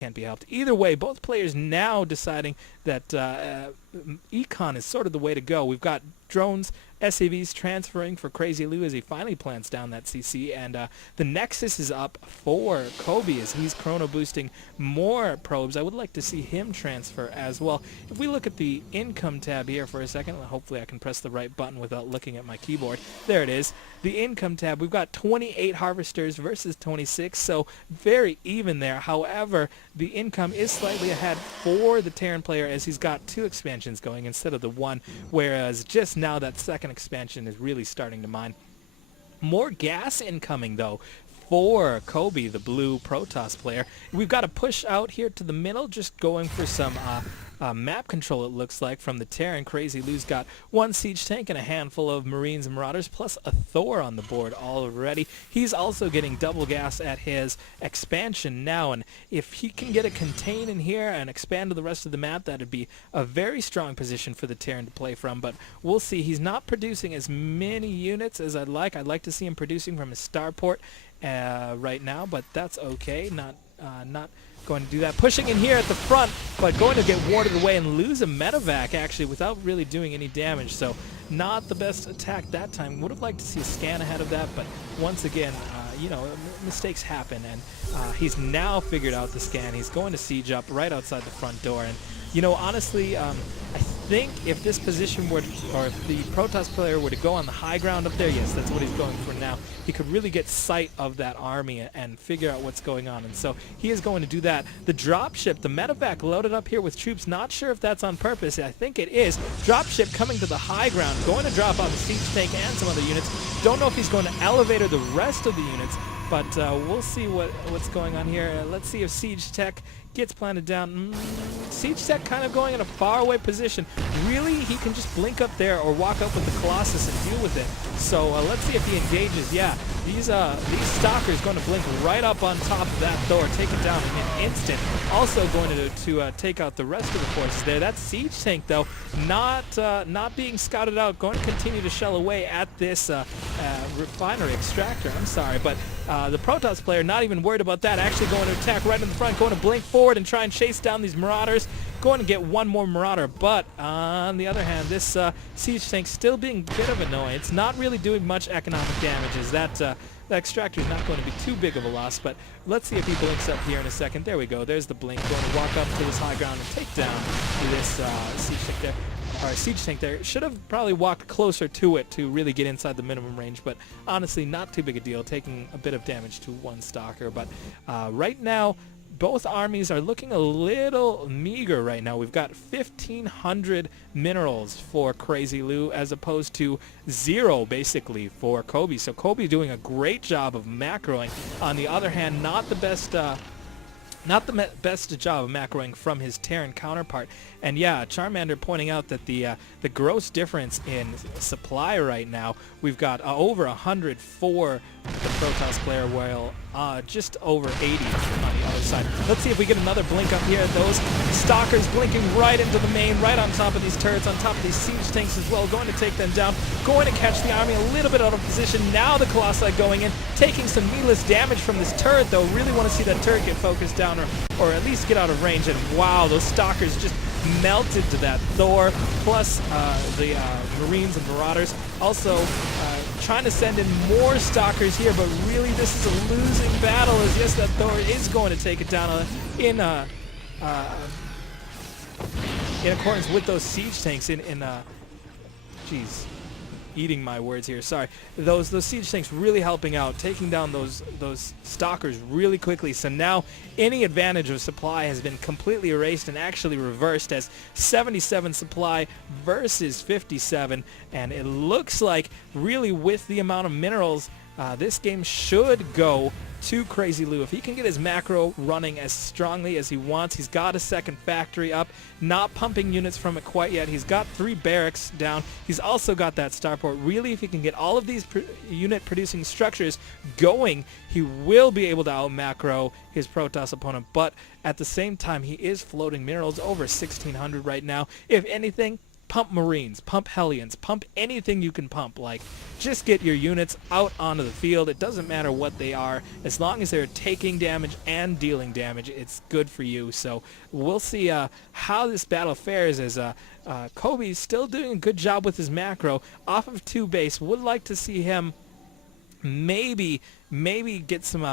can't be helped. Either way, both players now deciding that Econ is sort of the way to go. We've got drones, SAVs transferring for Crazyluu as he finally plants down that CC, and the Nexus is up for Kobe as he's chrono boosting more probes. I would like to see him transfer as well. If we look at the income tab here for a second, hopefully I can press the right button without looking at my keyboard. There it is. The income tab, we've got 28 harvesters versus 26, so very even there. However, the income is slightly ahead for the Terran player as he's got 2 expansions going instead of the 1, whereas just now that second expansion is really starting to mine. More gas incoming though for Kobe, the blue Protoss player. We've got to push out here to the middle, just going for some map control, it looks like, from the Terran. Crazyluu's got 1 siege tank and a handful of Marines and Marauders, plus a Thor on the board already. He's also getting double gas at his expansion now, and if he can get a contain in here and expand to the rest of the map, that'd be a very strong position for the Terran to play from, but we'll see. He's not producing as many units as I'd like. I'd like to see him producing from his starport right now, but that's okay. Not going to do that. Pushing in here at the front, but going to get warded away and lose a medevac actually without really doing any damage. So not the best attack that time. Would have liked to see a scan ahead of that, but once again, you know, mistakes happen, and he's now figured out the scan. He's going to siege up right outside the front door, and you know, honestly, I think if this position were, or if the Protoss player were to go on the high ground up there, yes, that's what he's going for now, he could really get sight of that army and figure out what's going on, and so he is going to do that. The dropship, the medevac loaded up here with troops, not sure if that's on purpose. I think it is. Dropship coming to the high ground, going to drop off a siege tank and some other units. Don't know if he's going to elevate or the rest of the units, but we'll see what's going on here. Let's see if Siege Tech gets planted down. Siege Tech kind of going in a faraway position. Really, he can just blink up there or walk up with the Colossus and deal with it. So let's see if he engages. Yeah, these Stalkers going to blink right up on top of that Thor, take it down in an instant. Also going to take out the rest of the forces there. That Siege Tank, though, not being scouted out, going to continue to shell away at this refinery extractor. I'm sorry, but the Protoss player not even worried about that, actually going to attack right in the front, going to blink forward and try and chase down these Marauders, going to get one more Marauder, but on the other hand, this Siege Tank still being a bit of annoyance, not really doing much economic damage, as that extractor is not going to be too big of a loss, but let's see if he blinks up here in a second. There we go, there's the blink, going to walk up to this high ground and take down this Siege Tank there. Siege Tank there. Should have probably walked closer to it to really get inside the minimum range, but honestly not too big a deal, taking a bit of damage to one Stalker. But right now, both armies are looking a little meager right now. We've got 1,500 minerals for Crazyluu as opposed to 0 basically for Kobe. So Kobe doing a great job of macroing. On the other hand, not the best job of macroing from his Terran counterpart. And yeah, Charmander pointing out that the gross difference in supply right now, we've got over 100 for the Protoss player, while just over 80 on the other side. Let's see if we get another blink up here. Those Stalkers blinking right into the main, right on top of these turrets, on top of these siege tanks as well, going to take them down, going to catch the army a little bit out of position. Now the Colossi going in, taking some needless damage from this turret though. Really want to see that turret get focused down, or at least get out of range, and wow, those Stalkers just melted to that Thor, plus the Marines and Marauders. Also trying to send in more Stalkers here, but really this is a losing battle, as yes, that Thor is going to take it down in accordance with those siege tanks jeez, eating my words here, sorry. Those siege tanks really helping out, taking down those Stalkers really quickly. So now any advantage of supply has been completely erased and actually reversed, as 77 supply versus 57, and it looks like really with the amount of minerals, this game should go to Crazyluu. If he can get his macro running as strongly as he wants, he's got a second factory up, not pumping units from it quite yet. He's got 3 barracks down. He's also got that starport. Really, if he can get all of these unit producing structures going, he will be able to out macro his Protoss opponent, but at the same time, he is floating minerals over 1,600 right now. If anything, pump Marines, pump Hellions, pump anything you can pump. Like, just get your units out onto the field. It doesn't matter what they are. As long as they're taking damage and dealing damage, it's good for you. So we'll see how this battle fares as Kobe's still doing a good job with his macro. Off of 2 base, would like to see him maybe get some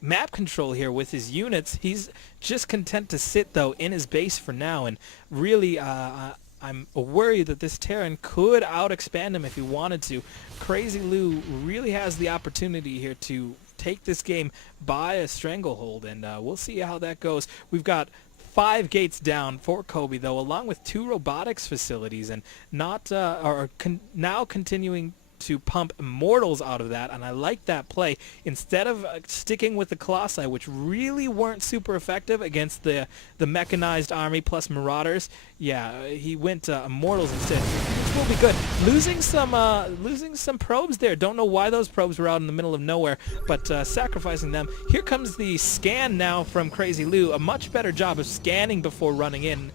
map control here with his units. He's just content to sit though in his base for now, and really I'm worried that this Terran could out expand him if he wanted to. Crazyluu really has the opportunity here to take this game by a stranglehold, and we'll see how that goes. We've got 5 gates down for Kobe though, along with 2 robotics facilities, and now continuing to pump Immortals out of that, and I like that play. Instead of sticking with the Colossi, which really weren't super effective against the mechanized army plus Marauders, yeah, he went Immortals instead, which will be good. Losing some probes there. Don't know why those probes were out in the middle of nowhere, but sacrificing them. Here comes the scan now from Crazyluu. A much better job of scanning before running in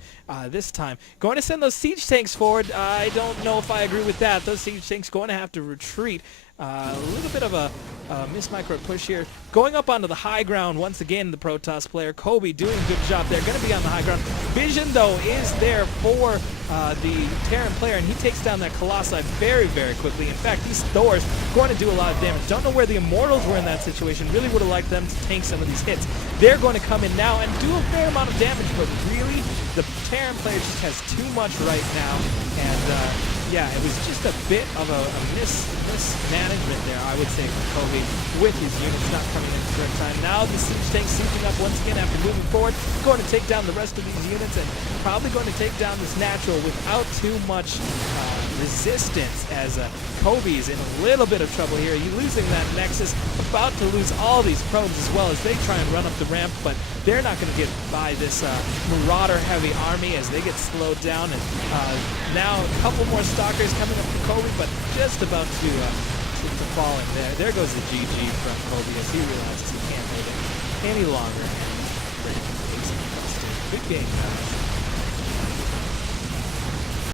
this time. Going to send those siege tanks forward. I don't know if I agree with that. Those siege tanks going to have to retreat. A little bit of a micro push here. Going up onto the high ground once again, the Protoss player. Kobe doing a good job there. Going to be on the high ground. Vision, though, is there for the Terran player, and he takes down that Colossi very, very quickly. In fact, these Thors going to do a lot of damage. Don't know where the Immortals were in that situation. Really would have liked them to tank some of these hits. They're going to come in now and do a fair amount of damage, but really, the Terran player just has too much right now, and yeah, it was just a bit of a mismanagement there, I would say, for Kobe, with his units not coming in at the correct time. Now the siege tank sweeping up once again after moving forward, going to take down the rest of these units, and probably going to take down this natural without too much resistance, as Kobe is in a little bit of trouble here. He's losing that Nexus, about to lose all these probes as well as they try and run up the ramp, but they're not going to get by this Marauder-heavy army as they get slowed down, and now a couple more Stalkers coming up for Kobe, but just about to fall in there. There goes the GG from Kobe as he realizes he can't hold it any longer. Good game, guys.